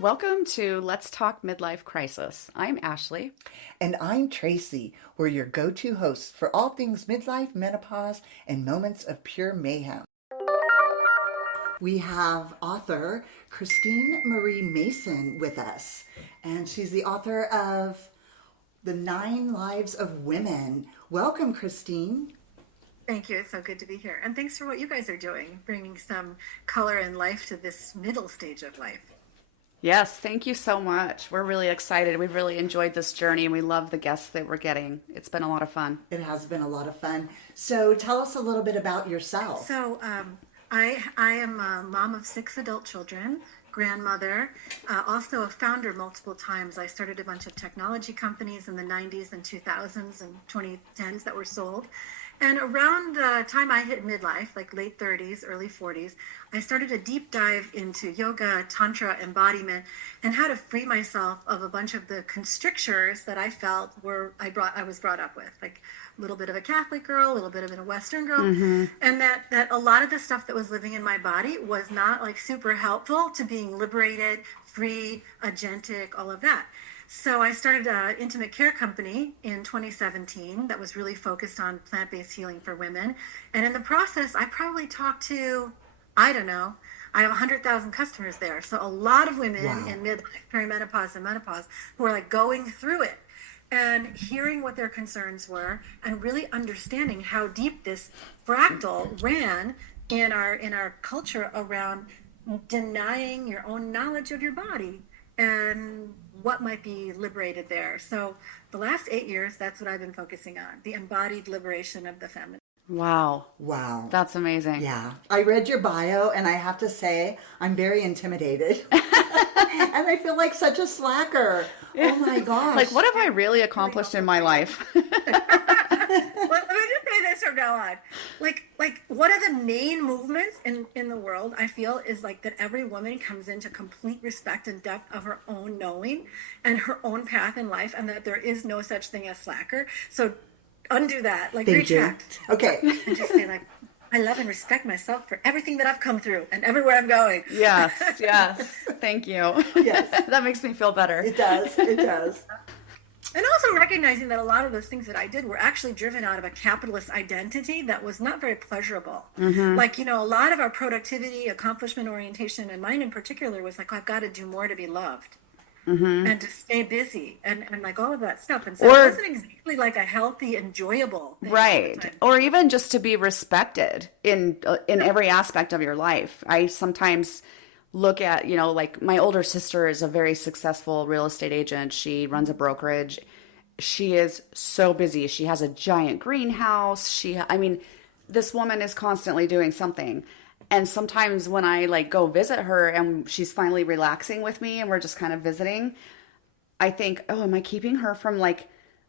Welcome to Let's Talk Midlife Crisis. I'm Ashley. And I'm Tracy. We're your go to hosts for all things midlife, menopause, and moments of pure mayhem. We have author Christine Marie Mason with us, and she's the author of The 9 Lives of Women. Welcome, Christine. Thank you. It's so good to be here. And thanks for what you guys are doing, bringing some color and life to this middle stage of life. Yes, thank you so much. We're really excited. We've really enjoyed this journey and we love the guests that we're getting. It's been a lot of fun. It has been a lot of fun. So tell us a little bit about yourself. I am a mom of 6 adult children, grandmother, also a founder multiple times. I started a bunch of technology companies in the 90s and 2000s and 2010s that were sold. And around the time I hit midlife, like late 30s, early 40s, I started a deep dive into yoga, tantra, embodiment, and how to free myself of a bunch of the constrictures that I felt I was brought up with, like a little bit of a Catholic girl, a little bit of a Western girl, and that a lot of the stuff that was living in my body was not like super helpful to being liberated, free, agentic, all of that. So I started an intimate care company in 2017 that was really focused on plant-based healing for women. And in the process, I probably talked to, I don't know, I have 100,000 customers there. So a lot of women in midlife, perimenopause and menopause who are like going through it and hearing what their concerns were and really understanding how deep this fractal ran in our culture around denying your own knowledge of your body and what might be liberated there. So the last 8 years, that's what I've been focusing on, the embodied liberation of the feminine. Wow. Wow. That's amazing. Yeah. I read your bio and I have to say, I'm very intimidated. And I feel like such a slacker. Oh my gosh. Like, what have I really accomplished in my life? Let me just say this from now on. Like what are the main movements in the world, I feel, is like that every woman comes into complete respect and depth of her own knowing and her own path in life, and that there is no such thing as slacker. So undo that. Like, Thank retract. you. Okay. And just say, like, I love and respect myself for everything that I've come through and everywhere I'm going. Yes. Thank you. Yes. That makes me feel better. It does. It does. And also recognizing that a lot of those things that I did were actually driven out of a capitalist identity that was not very pleasurable. Like, a lot of our productivity, accomplishment orientation, and mine in particular, was like, oh, I've got to do more to be loved. And to stay busy and like all of that stuff. And so it wasn't exactly like a healthy, enjoyable thing. Right. Or even just to be respected in every aspect of your life. I sometimes look at, like my older sister is a very successful real estate agent. She runs a brokerage. She is so busy. She has a giant greenhouse. This woman is constantly doing something. And sometimes when I like go visit her and she's finally relaxing with me and we're just kind of visiting, I think, oh, am I keeping her from like,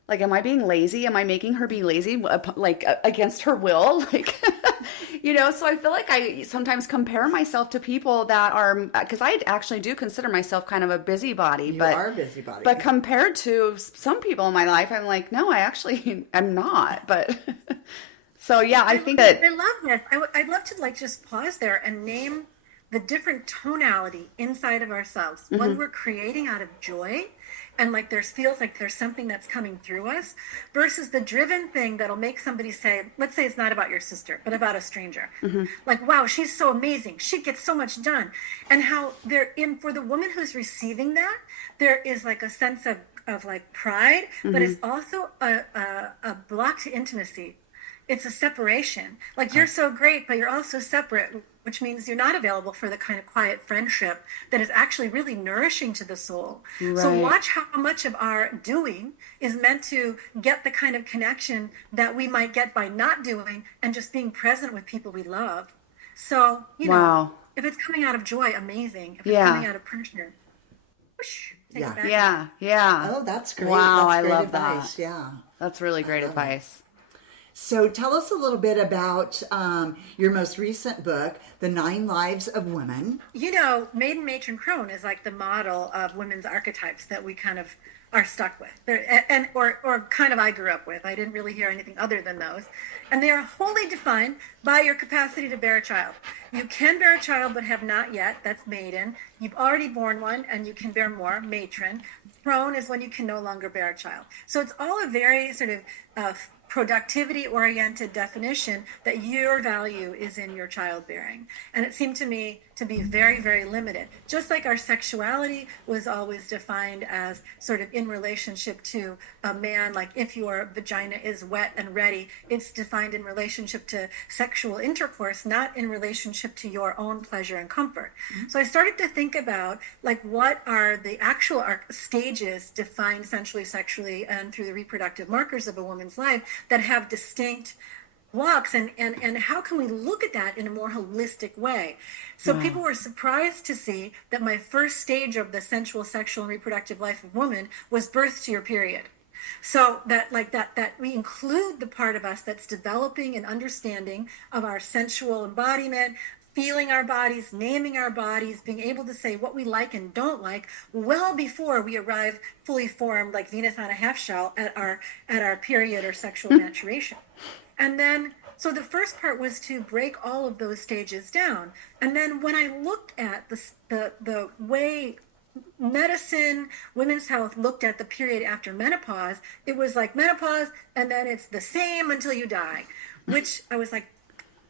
am I being lazy? Am I making her be lazy, like against her will? Like, so I feel like I sometimes compare myself to people that are, because I actually do consider myself kind of a busybody. You are a busybody. But compared to some people in my life, I'm like, no, I actually am not. But so, yeah, I think that. I love this. I'd love to like just pause there and name the different tonality inside of ourselves when we're creating out of joy. And like feels like there's something that's coming through us versus the driven thing that'll make somebody say, let's say it's not about your sister, but about a stranger. Like, wow, she's so amazing. She gets so much done. And how for the woman who's receiving that, there is like a sense of like pride, but it's also a block to intimacy. It's a separation. Like, you're so great, but you're also separate, which means you're not available for the kind of quiet friendship that is actually really nourishing to the soul. Right. So watch how much of our doing is meant to get the kind of connection that we might get by not doing and just being present with people we love. So, if it's coming out of joy, amazing. If it's coming out of pressure, whoosh, take it back. Yeah. Oh, that's great. Wow, that's I great love advice. that. Yeah. That's really great advice. So tell us a little bit about your most recent book, The 9 Lives of Women. You know, maiden-matron-crone is like the model of women's archetypes that we kind of are stuck with, or kind of I grew up with. I didn't really hear anything other than those. And they are wholly defined by your capacity to bear a child. You can bear a child but have not yet. That's maiden. You've already born one and you can bear more, matron. Crone is when you can no longer bear a child. So it's all a very sort of productivity-oriented definition that your value is in your childbearing. And it seemed to me to be very, very limited. Just like our sexuality was always defined as sort of in relationship to a man, like if your vagina is wet and ready, it's defined in relationship to sexual intercourse, not in relationship to your own pleasure and comfort. So I started to think about like what are the actual stages defined sensually, sexually, and through the reproductive markers of a woman's life that have distinct walks, and how can we look at that in a more holistic way? So people were surprised to see that my first stage of the sensual, sexual, and reproductive life of woman was birth to your period. So that we include the part of us that's developing an understanding of our sensual embodiment, feeling our bodies, naming our bodies, being able to say what we like and don't like well before we arrive fully formed like Venus on a half shell at our period or sexual maturation. And then, so the first part was to break all of those stages down. And then when I looked at the way medicine, women's health looked at the period after menopause, it was like menopause and then it's the same until you die, which I was like,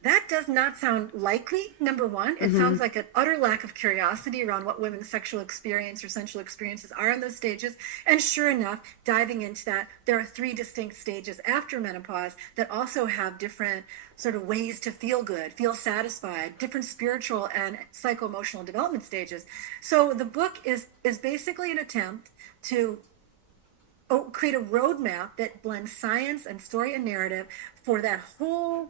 that does not sound likely, number one. It sounds like an utter lack of curiosity around what women's sexual experience or sensual experiences are in those stages. And sure enough, diving into that, there are 3 distinct stages after menopause that also have different sort of ways to feel good, feel satisfied, different spiritual and psycho-emotional development stages. So the book is basically an attempt to create a roadmap that blends science and story and narrative for that whole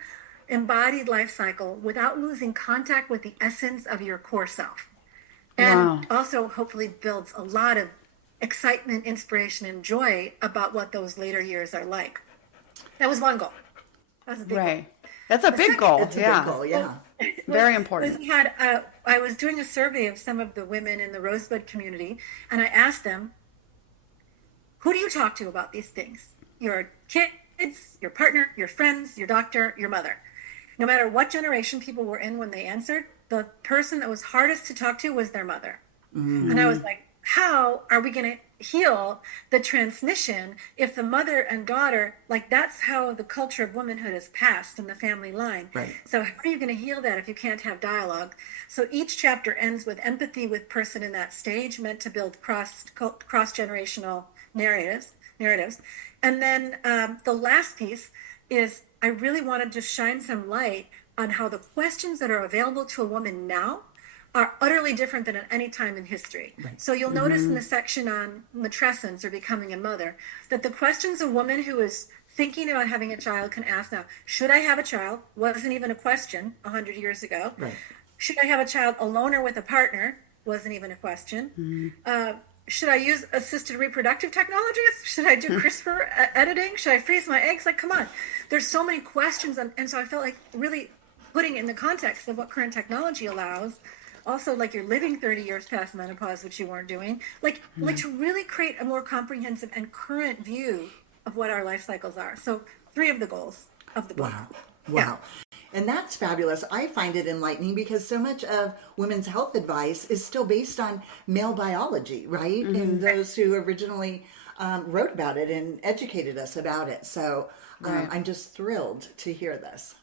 embodied life cycle without losing contact with the essence of your core self. And also hopefully builds a lot of excitement, inspiration, and joy about what those later years are like. That was one goal. That was a big goal. That's a big goal. It's a big goal, yeah. Very important. I was doing a survey of some of the women in the Rosebud community, and I asked them, who do you talk to about these things? Your kids, your partner, your friends, your doctor, your mother. No matter what generation people were in when they answered, the person that was hardest to talk to was their mother. And I was like, how are we going to heal the transmission if the mother and daughter, like that's how the culture of womanhood is passed in the family line. Right. So how are you going to heal that if you can't have dialogue? So each chapter ends with empathy with person in that stage, meant to build cross-generational narratives. And then the last piece is I really wanted to shine some light on how the questions that are available to a woman now are utterly different than at any time in history. Right. So you'll notice in the section on matrescence or becoming a mother, that the questions a woman who is thinking about having a child can ask now, should I have a child? Wasn't even a question 100 years ago. Right. Should I have a child alone or with a partner? Wasn't even a question. Should I use assisted reproductive technologies? Should I do CRISPR editing? Should I freeze my eggs? Like, come on. There's so many questions. And so I felt like really putting it in the context of what current technology allows. Also, like you're living 30 years past menopause, which you weren't doing. Like to really create a more comprehensive and current view of what our life cycles are. So 3 of the goals of the book. Wow. Yeah. And that's fabulous. I find it enlightening because so much of women's health advice is still based on male biology, right? And those who originally wrote about it and educated us about it. So I'm just thrilled to hear this.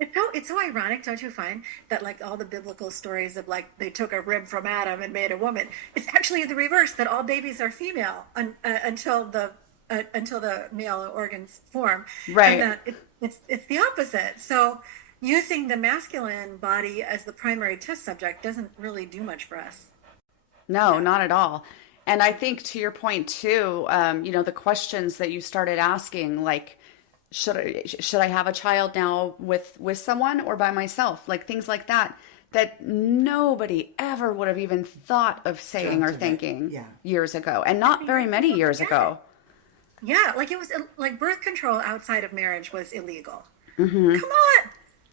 It's so ironic, don't you find, that like all the biblical stories of like they took a rib from Adam and made a woman. It's actually the reverse, that all babies are female until the male organs form. Right. And that it's the opposite. So using the masculine body as the primary test subject doesn't really do much for us. No, not at all. And I think to your point too, the questions that you started asking, like, should I have a child now with someone or by myself? Like things like that nobody ever would have even thought of saying or thinking years ago, and not very many years ago. Yeah, like it was like birth control outside of marriage was illegal. Come on.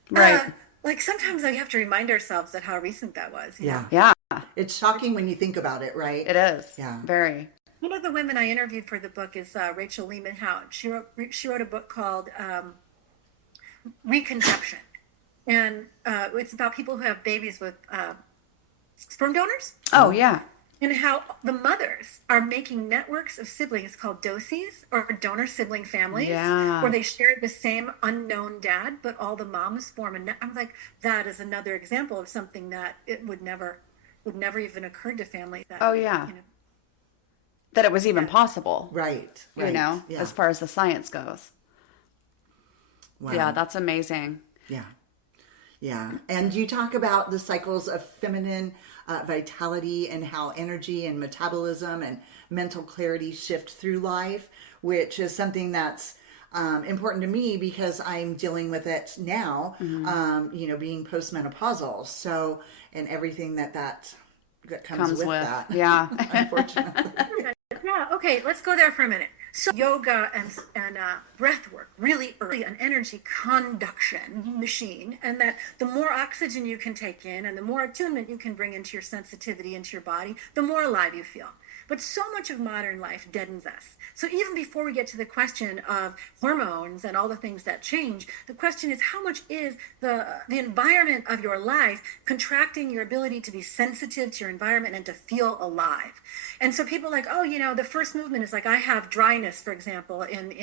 Right. Like sometimes I have to remind ourselves that how recent that was. You know? Yeah, It's shocking when you think about it, right? it is. Yeah. Very. One of the women I interviewed for the book is Rachel Lehman Howard. She wrote a book called Reconception, and it's about people who have babies with sperm donors. Oh, yeah. And how the mothers are making networks of siblings called doses or donor sibling families, Yeah. where they share the same unknown dad, but all the moms form a net. I'm like, that is another example of something that it would never even occur to families. That, Oh, yeah. You know, That it was even possible. Right. You know, Yeah. as far as the science goes. Wow. Yeah, that's amazing. Yeah. Yeah. And you talk about the cycles of feminine vitality and how energy and metabolism and mental clarity shift through life, which is something that's important to me because I'm dealing with it now, you know, being postmenopausal. So, and everything that comes with that. Yeah. Unfortunately. yeah. Okay, let's go there for a minute. So yoga and breath work, really early, an energy conduction machine, and that the more oxygen you can take in and the more attunement you can bring into your sensitivity, into your body, the more alive you feel. But so much of modern life deadens us. So even before we get to the question of hormones and all the things that change, the question is how much is the environment of your life contracting your ability to be sensitive to your environment and to feel alive? And so people are like, oh, you know, the first movement is like, I have dryness, for example, in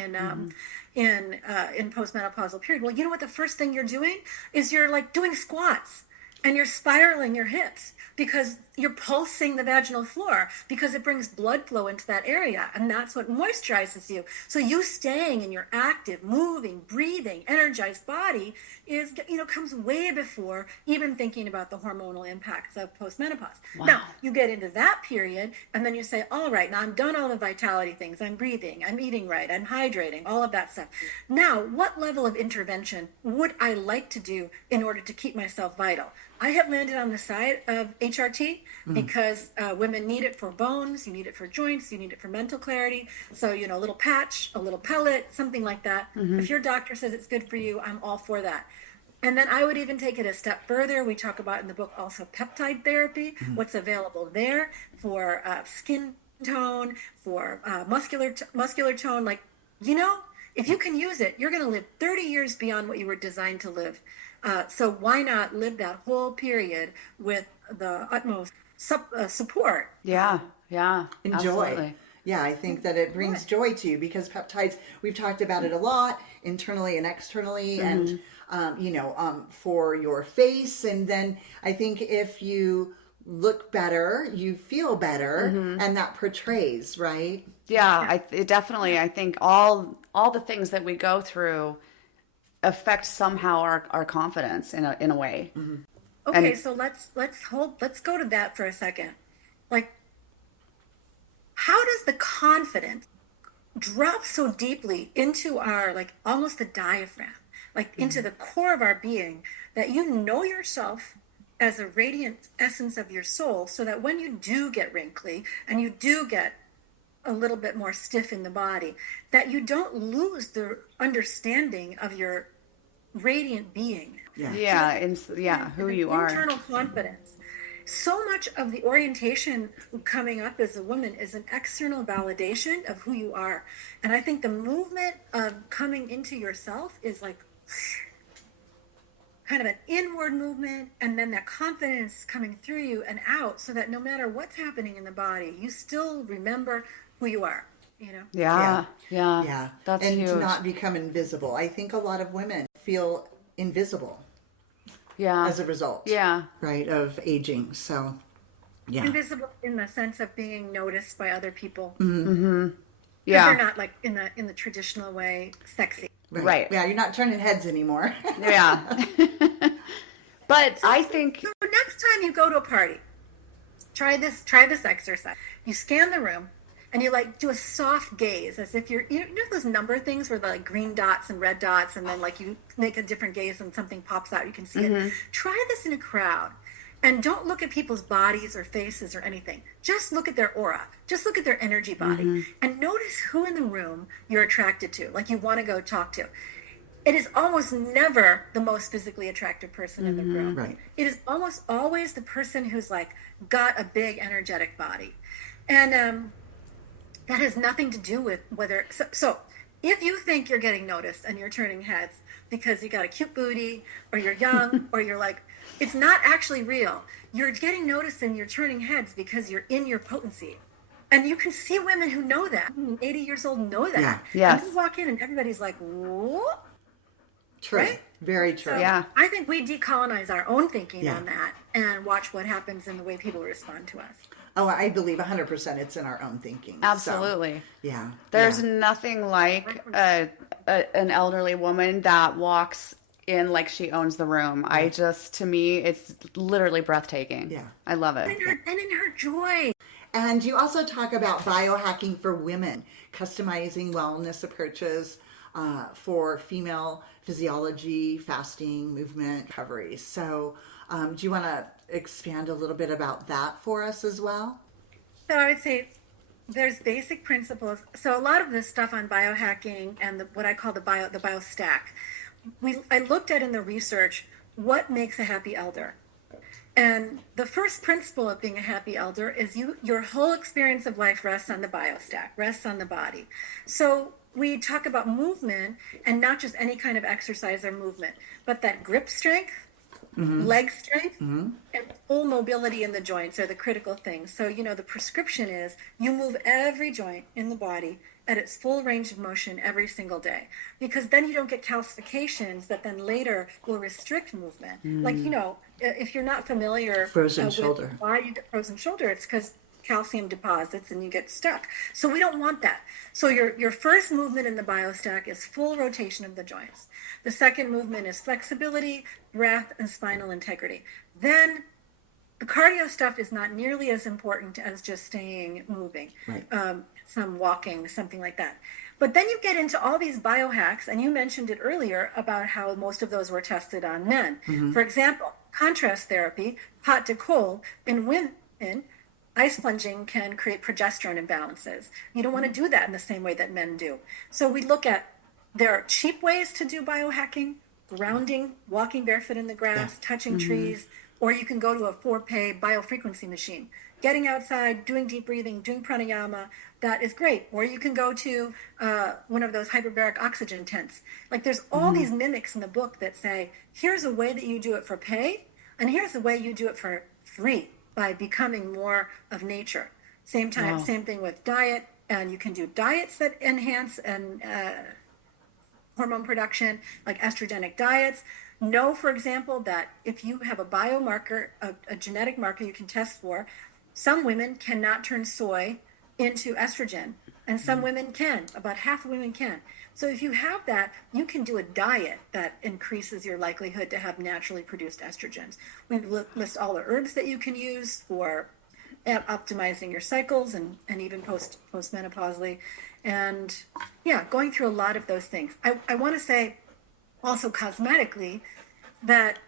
postmenopausal period. Well, you know what the first thing you're doing is you're like doing squats. And you're spiraling your hips because you're pulsing the vaginal floor because it brings blood flow into that area. And that's what moisturizes you. So you staying in your active, moving, breathing, energized body is, you know, comes way before even thinking about the hormonal impacts of postmenopause. Wow. Now, you get into that period and then you say, all right, now I'm done all the vitality things. I'm breathing, I'm eating right, I'm hydrating, all of that stuff. Now, what level of intervention would I like to do in order to keep myself vital? I have landed on the side of HRT because women need it for bones, you need it for joints, you need it for mental clarity. So, you know, a little patch, a little pellet, something like that. If your doctor says it's good for you, I'm all for that. And then I would even take it a step further. We talk about in the book also peptide therapy, what's available there for skin tone, for muscular tone. Like, you know, if you can use it, you're going to live 30 years beyond what you were designed to live. So why not live that whole period with the utmost support? Yeah. Yeah. Enjoy. Absolutely. Yeah, I think that it brings joy to you because peptides, we've talked about it a lot internally and externally and, you know, for your face. And then I think if you look better, you feel better and that portrays, right? Yeah. It definitely, I think all the things that we go through affect somehow our confidence in a way. Okay, And- so let's go to that for a second. Like, how does the confidence drop so deeply into our, like, almost the diaphragm, like into the core of our being, that you know yourself as a radiant essence of your soul, so that when you do get wrinkly and you do get a little bit more stiff in the body, that you don't lose the understanding of your radiant being. Yeah. Who you are. Internal confidence. So much of the orientation coming up as a woman is an external validation of who you are. And I think the movement of coming into yourself is like kind of an inward movement, and then that confidence coming through you and out, so that no matter what's happening in the body, you still remember who you are, you know? Yeah. That's and huge. to not become invisible. I think a lot of women feel invisible as a result. Yeah. Right, of aging. So, yeah. Invisible in the sense of being noticed by other people. Yeah. They're not like in the traditional way sexy. Right. Yeah, you're not turning heads anymore. Yeah. But I think So next time you go to a party, try this exercise. You scan the room and you like do a soft gaze, as if you know those number things where the like green dots and red dots, and then like you make a different gaze and something pops out, you can see it. Try this in a crowd. And don't look at people's bodies or faces or anything. Just look at their aura. Just look at their energy body. And notice who in the room you're attracted to, like you want to go talk to. It is almost never the most physically attractive person in the room. Right. It is almost always the person who's like got a big energetic body. And that has nothing to do with whether, so if you think you're getting noticed and you're turning heads because you got a cute booty or you're young or you're like, it's not actually real. You're getting noticed and you're turning heads because you're in your potency. And you can see women who know that, 80 years old know that. Yeah. Yes. And you walk in and everybody's like, what? True. Right? Very true. So Yeah. I think we decolonize our own thinking Yeah. on that and watch what happens in the way people respond to us. Oh, I believe 100% it's in our own thinking. So, Absolutely. yeah. There's yeah. nothing like an elderly woman that walks in like she owns the room. To me, it's literally breathtaking. Yeah. I love it. And in her joy. And you also talk about biohacking for women, customizing wellness approaches for female physiology, fasting, movement, recovery. So do you want to expand a little bit about that for us as well? So I would say there's basic principles. So a lot of this stuff on biohacking and what I call the bio stack, I looked at in the research what makes a happy elder. And the first principle of being a happy elder is your whole experience of life rests on the biostack, rests on the body. So we talk about movement and not just any kind of exercise or movement, but that grip strength, leg strength, and full mobility in the joints are the critical things. So, the prescription is you move every joint in the body at its full range of motion every single day, because then you don't get calcifications that then later will restrict movement. Like, if you're not familiar Frozen shoulder. with why you get frozen shoulder, it's because calcium deposits and you get stuck. So we don't want that. So your first movement in the biostack is full rotation of the joints. The second movement is flexibility, breath, and spinal integrity. Then the cardio stuff is not nearly as important as just staying moving. Right. Some walking, something like that. But then you get into all these biohacks, and you mentioned it earlier about how most of those were tested on men. For example, contrast therapy, hot to cold, in women, ice plunging can create progesterone imbalances. You don't want to do that in the same way that men do. So we look at, there are cheap ways to do biohacking, grounding, walking barefoot in the grass, touching trees, or you can go to a 4-pay biofrequency machine. Getting outside, doing deep breathing, doing pranayama, that is great. Or you can go to one of those hyperbaric oxygen tents. Like there's all these mimics in the book that say, here's a way that you do it for pay, and here's a way you do it for free by becoming more of nature. Same thing with diet, and you can do diets that enhance and hormone production, like estrogenic diets. Know, for example, that if you have a biomarker, a genetic marker you can test for, some women cannot turn soy into estrogen, and some women can. About half of women can. So if you have that, you can do a diet that increases your likelihood to have naturally produced estrogens. We list all the herbs that you can use for optimizing your cycles and even postmenopausally. And yeah, going through a lot of those things. I want to say also cosmetically that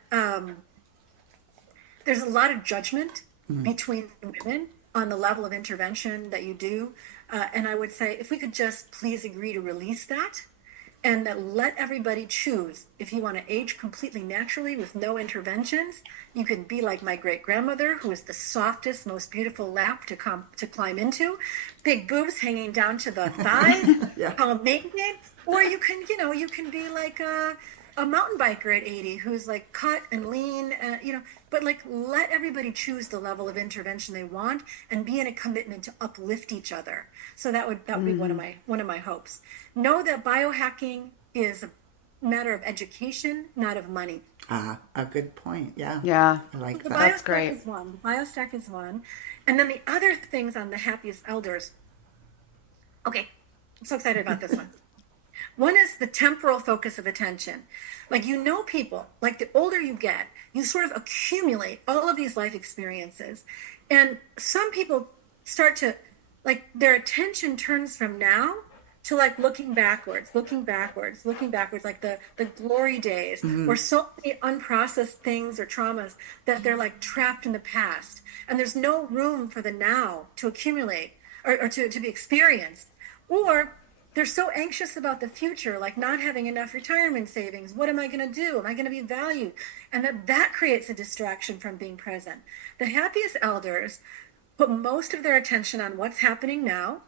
there's a lot of judgment between women on the level of intervention that you do. And I would say if we could just please agree to release that and that let everybody choose. If you want to age completely naturally with no interventions, you can be like my great-grandmother, who is the softest, most beautiful lap to climb into, big boobs hanging down to the thighs, called maiden. Or you can be like a mountain biker at 80 who's like cut and lean, but like let everybody choose the level of intervention they want and be in a commitment to uplift each other. So that would be one of my hopes. Know that biohacking is a matter of education, not of money. A good point. Yeah. Yeah. I like The that. That's great. Is one. The biostack is one. And then the other things on the happiest elders. Okay, I'm so excited about this one. One is the temporal focus of attention. Like, people, like the older you get, you sort of accumulate all of these life experiences. And some people start to, like, their attention turns from now to like looking backwards, like the glory days where so many unprocessed things or traumas that they're like trapped in the past. And there's no room for the now to accumulate or to be experienced. Or they're so anxious about the future, like not having enough retirement savings. What am I going to do? Am I going to be valued? And that creates a distraction from being present. The happiest elders put most of their attention on what's happening now.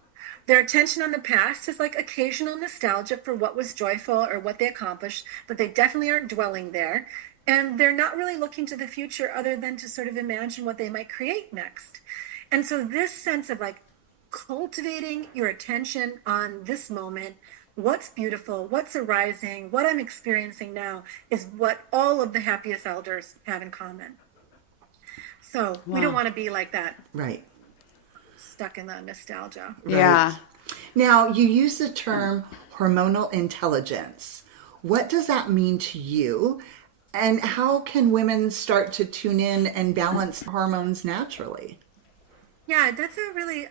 Their attention on the past is like occasional nostalgia for what was joyful or what they accomplished, but they definitely aren't dwelling there. And they're not really looking to the future other than to sort of imagine what they might create next. And so this sense of like cultivating your attention on this moment, what's beautiful, what's arising, what I'm experiencing now is what all of the happiest elders have in common. So we don't want to be like that. Right. Stuck in the nostalgia. Right. Yeah. Now, you use the term hormonal intelligence. What does that mean to you? And how can women start to tune in and balance hormones naturally? Yeah,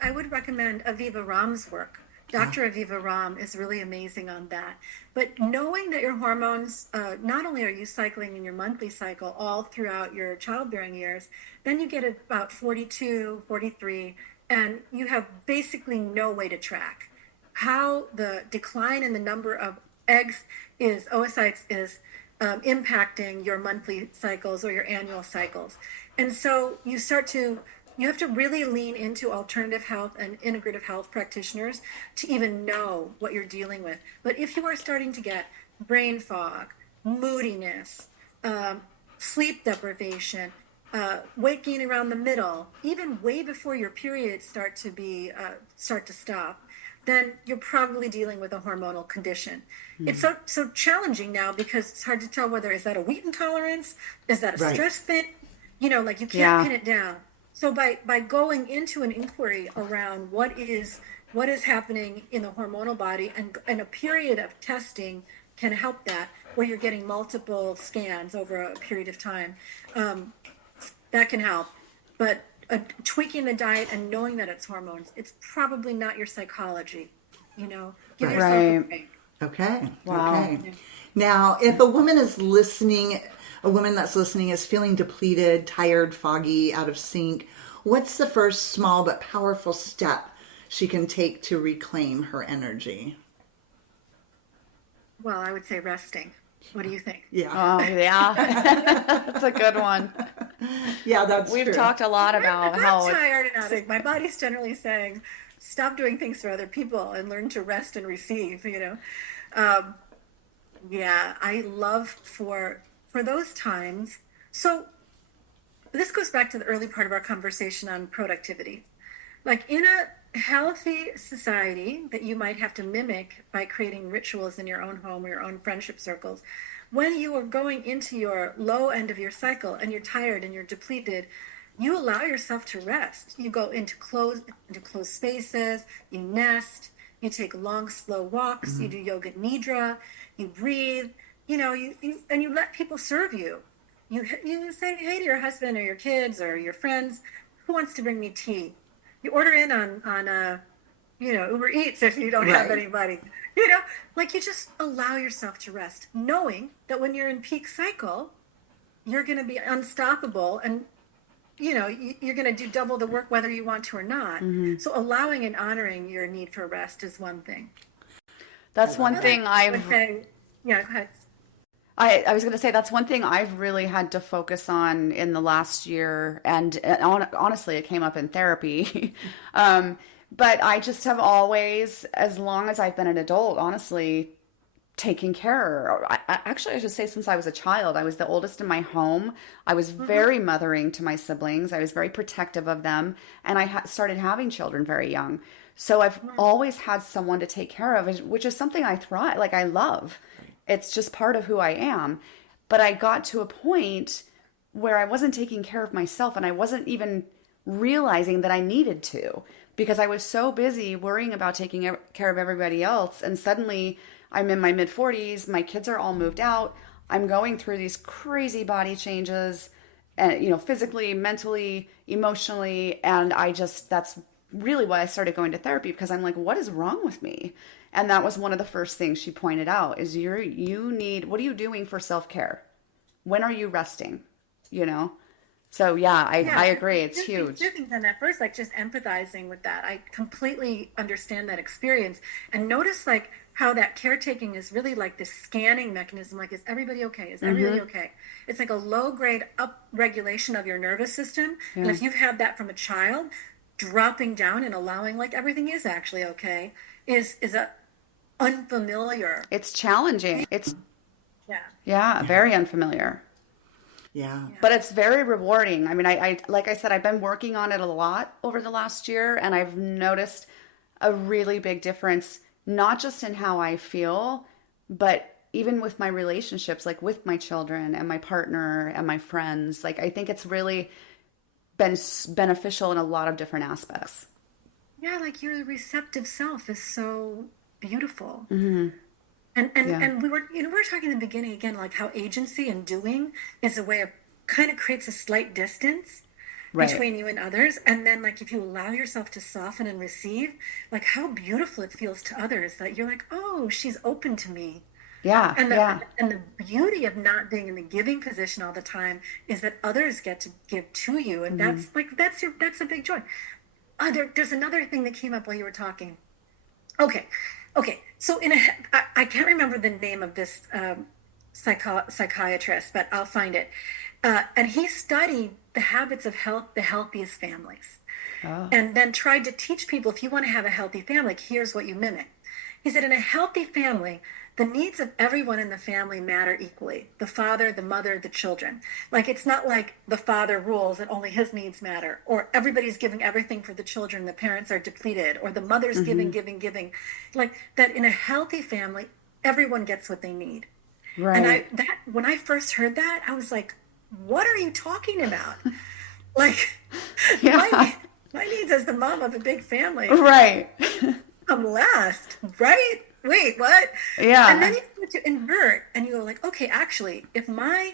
I would recommend Aviva Ram's work. Dr. Aviva Ram is really amazing on that. But knowing that your hormones, not only are you cycling in your monthly cycle all throughout your childbearing years, then you get about 42, 43, and you have basically no way to track how the decline in the number of eggs oocytes is impacting your monthly cycles or your annual cycles. And so you have to really lean into alternative health and integrative health practitioners to even know what you're dealing with. But if you are starting to get brain fog, moodiness, sleep deprivation, weight gain around the middle, even way before your periods start to stop, then you're probably dealing with a hormonal condition. It's so challenging now because it's hard to tell whether is that a wheat intolerance, is that a stress thing, like you can't pin it down. So by going into an inquiry around what is happening in the hormonal body and a period of testing can help that, where you're getting multiple scans over a period of time, that can help. But tweaking the diet and knowing that it's hormones, it's probably not your psychology. Give yourself a break. Okay. Wow. Okay. Now, if a woman that's listening is feeling depleted, tired, foggy, out of sync, what's the first small but powerful step she can take to reclaim her energy? Well, I would say resting. What do you think? Yeah. Oh, yeah. That's a good one. Yeah, that's We've true. talked a lot about how I'm tired and out of my body's generally saying, stop doing things for other people and learn to rest and receive, Yeah, I love for those times. So this goes back to the early part of our conversation on productivity. Like in a healthy society that you might have to mimic by creating rituals in your own home or your own friendship circles, when you are going into your low end of your cycle and you're tired and you're depleted, you allow yourself to rest. You go into closed spaces, you nest, you take long, slow walks, you do yoga nidra, you breathe, and you let people serve you. You say, hey, to your husband or your kids or your friends, who wants to bring me tea? You order in on Uber Eats if you don't have anybody. Like you just allow yourself to rest, knowing that when you're in peak cycle, you're going to be unstoppable and you're going to do double the work whether you want to or not. So allowing and honoring your need for rest is one thing. that's one thing I've Yeah, go ahead. I was going to say that's one thing I've really had to focus on in the last year, and honestly, it came up in therapy. But I just have always, as long as I've been an adult, honestly, taken care. Actually, I should say since I was a child, I was the oldest in my home. I was very mothering to my siblings. I was very protective of them, and I started having children very young. So I've always had someone to take care of, which is something I thrive, like I love. It's just part of who I am. But I got to a point where I wasn't taking care of myself, and I wasn't even realizing that I needed to, because I was so busy worrying about taking care of everybody else. And suddenly I'm in my mid-40s, my kids are all moved out, I'm going through these crazy body changes, and physically, mentally, emotionally, and that's really why I started going to therapy, because I'm like, what is wrong with me? And that was one of the first things she pointed out is you need, what are you doing for self-care? When are you resting? You know? So yeah, I agree. It's huge. Two things on that. First, like just empathizing with that. I completely understand that experience, and notice like how that caretaking is really like this scanning mechanism. Like, is everybody okay? Is everybody okay? It's like a low grade up regulation of your nervous system. And if you've had that from a child, dropping down and allowing like everything is actually okay is a unfamiliar. It's challenging. It's Yeah. very unfamiliar. Yeah. But it's very rewarding. I mean, I like I said, I've been working on it a lot over the last year, and I've noticed a really big difference, not just in how I feel, but even with my relationships, like with my children and my partner and my friends. Like, I think it's really been beneficial in a lot of different aspects. Yeah, like your receptive self is so beautiful. Mm-hmm. And we were talking in the beginning again, like how agency and doing is a way of kind of creates a slight distance between you and others. And then like if you allow yourself to soften and receive, like how beautiful it feels to others that you're like, oh, she's open to me. Yeah. And the beauty of not being in the giving position all the time is that others get to give to you. And that's a big joy. There's another thing that came up while you were talking. Okay. So I can't remember the name of this psychiatrist, but I'll find it. And he studied the habits of the healthiest families, and then tried to teach people, if you want to have a healthy family, here's what you mimic. He said, in a healthy family, the needs of everyone in the family matter equally. The father, the mother, the children. Like, it's not like the father rules and only his needs matter, or everybody's giving everything for the children, the parents are depleted, or the mother's giving. Like, that in a healthy family, everyone gets what they need. Right. And when I first heard that, I was like, what are you talking about? Like, my needs as the mom of a big family. Right. I'm last, right? Wait, what? Yeah. And then you start to invert and you go like, okay, actually, if my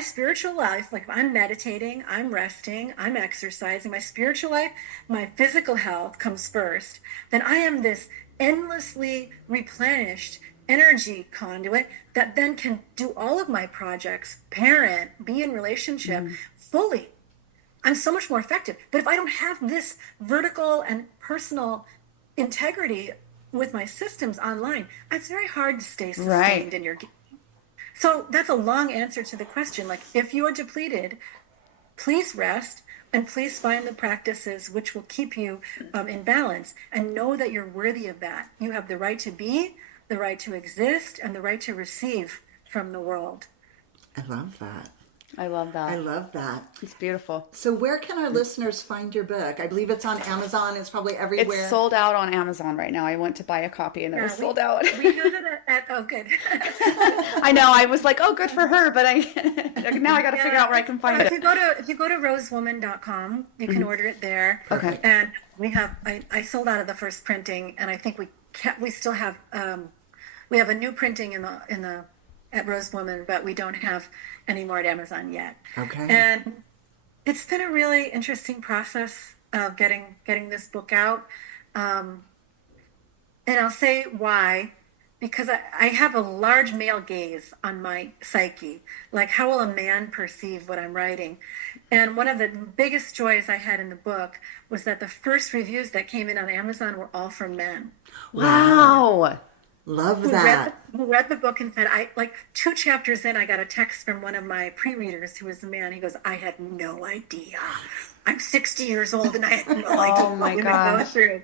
spiritual life, like if I'm meditating, I'm resting, I'm exercising, my spiritual life, my physical health comes first, then I am this endlessly replenished energy conduit that then can do all of my projects, parent, be in relationship fully. I'm so much more effective. But if I don't have this vertical and personal integrity with my systems online, it's very hard to stay sustained in your. So that's a long answer to the question. Like, if you are depleted, please rest and please find the practices which will keep you in balance, and know that you're worthy of that. You have the right to be, the right to exist, and the right to receive from the world. I love that. I love that. I love that. It's beautiful. So where can our listeners find your book? I believe it's on Amazon. It's probably everywhere. It's sold out on Amazon right now. I went to buy a copy and it was sold out. We have it oh, good. I know. I was like, oh, good for her. But now I got to figure out where I can find it. If you go to rosewoman.com, you can order it there. Okay. And we have, I sold out of the first printing, and I think we still have, we have a new printing at Rosewoman, but we don't have any more at Amazon yet. Okay. And it's been a really interesting process of getting this book out. And I'll say why, because I have a large male gaze on my psyche. Like, how will a man perceive what I'm writing? And one of the biggest joys I had in the book was that the first reviews that came in on Amazon were all from men. Wow. Love that. Who read the book and said, like 2 chapters in, I got a text from one of my pre-readers who was a man. He goes, I had no idea. I'm 60 years old and I had no idea what you go through.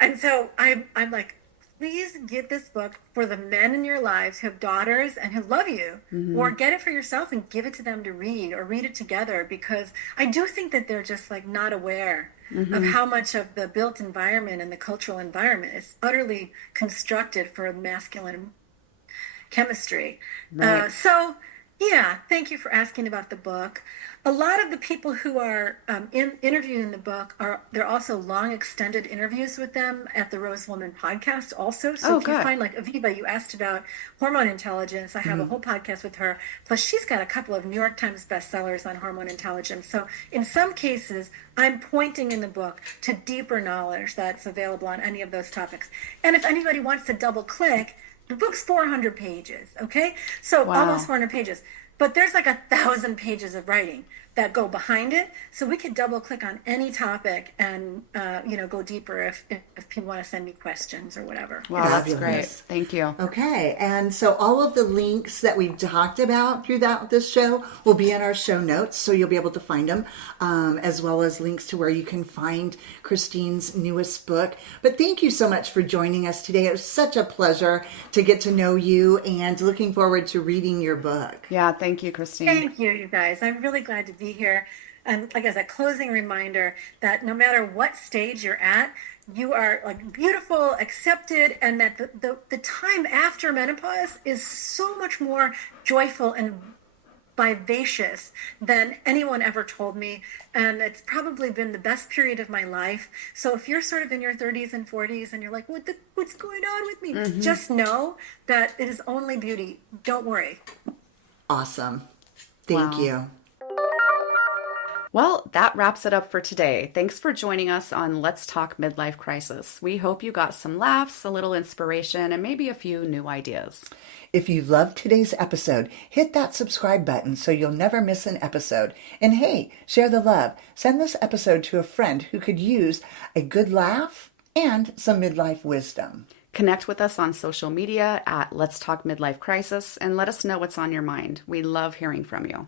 And so I'm like, please get this book for the men in your lives who have daughters and who love you, or get it for yourself and give it to them to read, or read it together, because I do think that they're just like not aware of how much of the built environment and the cultural environment is utterly constructed for masculine chemistry. Right. So Yeah, thank you for asking about the book. A lot of the people who are interviewed in the book they're also long extended interviews with them at the Rose Woman podcast also. So Oh, if you good. find like Aviva, you asked about hormone intelligence. I have a whole podcast with her. Plus she's got a couple of New York Times bestsellers on hormone intelligence. So in some cases, I'm pointing in the book to deeper knowledge that's available on any of those topics. And if anybody wants to double click, the book's 400 pages, okay? So almost Wow. 400 pages. But there's like 1,000 pages of writing that go behind it. So we could double click on any topic and, go deeper if people want to send me questions or whatever. Wow, that's great. Fabulous. Thank you. Okay, and so all of the links that we've talked about throughout this show will be in our show notes, so you'll be able to find them, as well as links to where you can find Christine's newest book. But thank you so much for joining us today. It was such a pleasure to get to know you, and looking forward to reading your book. Yeah, thank you, Christine. Thank you, you guys. I'm really glad to be here. And like as a closing reminder that no matter what stage you're at, you are like beautiful, accepted, and that the time after menopause is so much more joyful and vivacious than anyone ever told me. And it's probably been the best period of my life. So if you're sort of in your 30s and 40s and you're like, what's going on with me? Just know that it is only beauty. Don't worry. Awesome. Thank Wow. you. Well, that wraps it up for today. Thanks for joining us on Let's Talk Midlife Crisis. We hope you got some laughs, a little inspiration, and maybe a few new ideas. If you loved today's episode, hit that subscribe button so you'll never miss an episode. And hey, share the love. Send this episode to a friend who could use a good laugh and some midlife wisdom. Connect with us on social media at Let's Talk Midlife Crisis and let us know what's on your mind. We love hearing from you.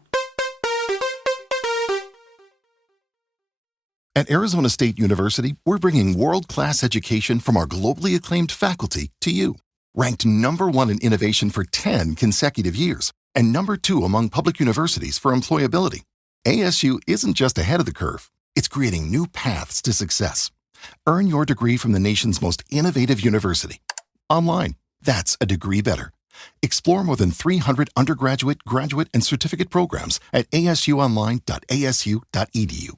At Arizona State University, we're bringing world-class education from our globally acclaimed faculty to you. Ranked #1 in innovation for 10 consecutive years and #2 among public universities for employability. ASU isn't just ahead of the curve, it's creating new paths to success. Earn your degree from the nation's most innovative university. Online, that's a degree better. Explore more than 300 undergraduate, graduate, and certificate programs at asuonline.asu.edu.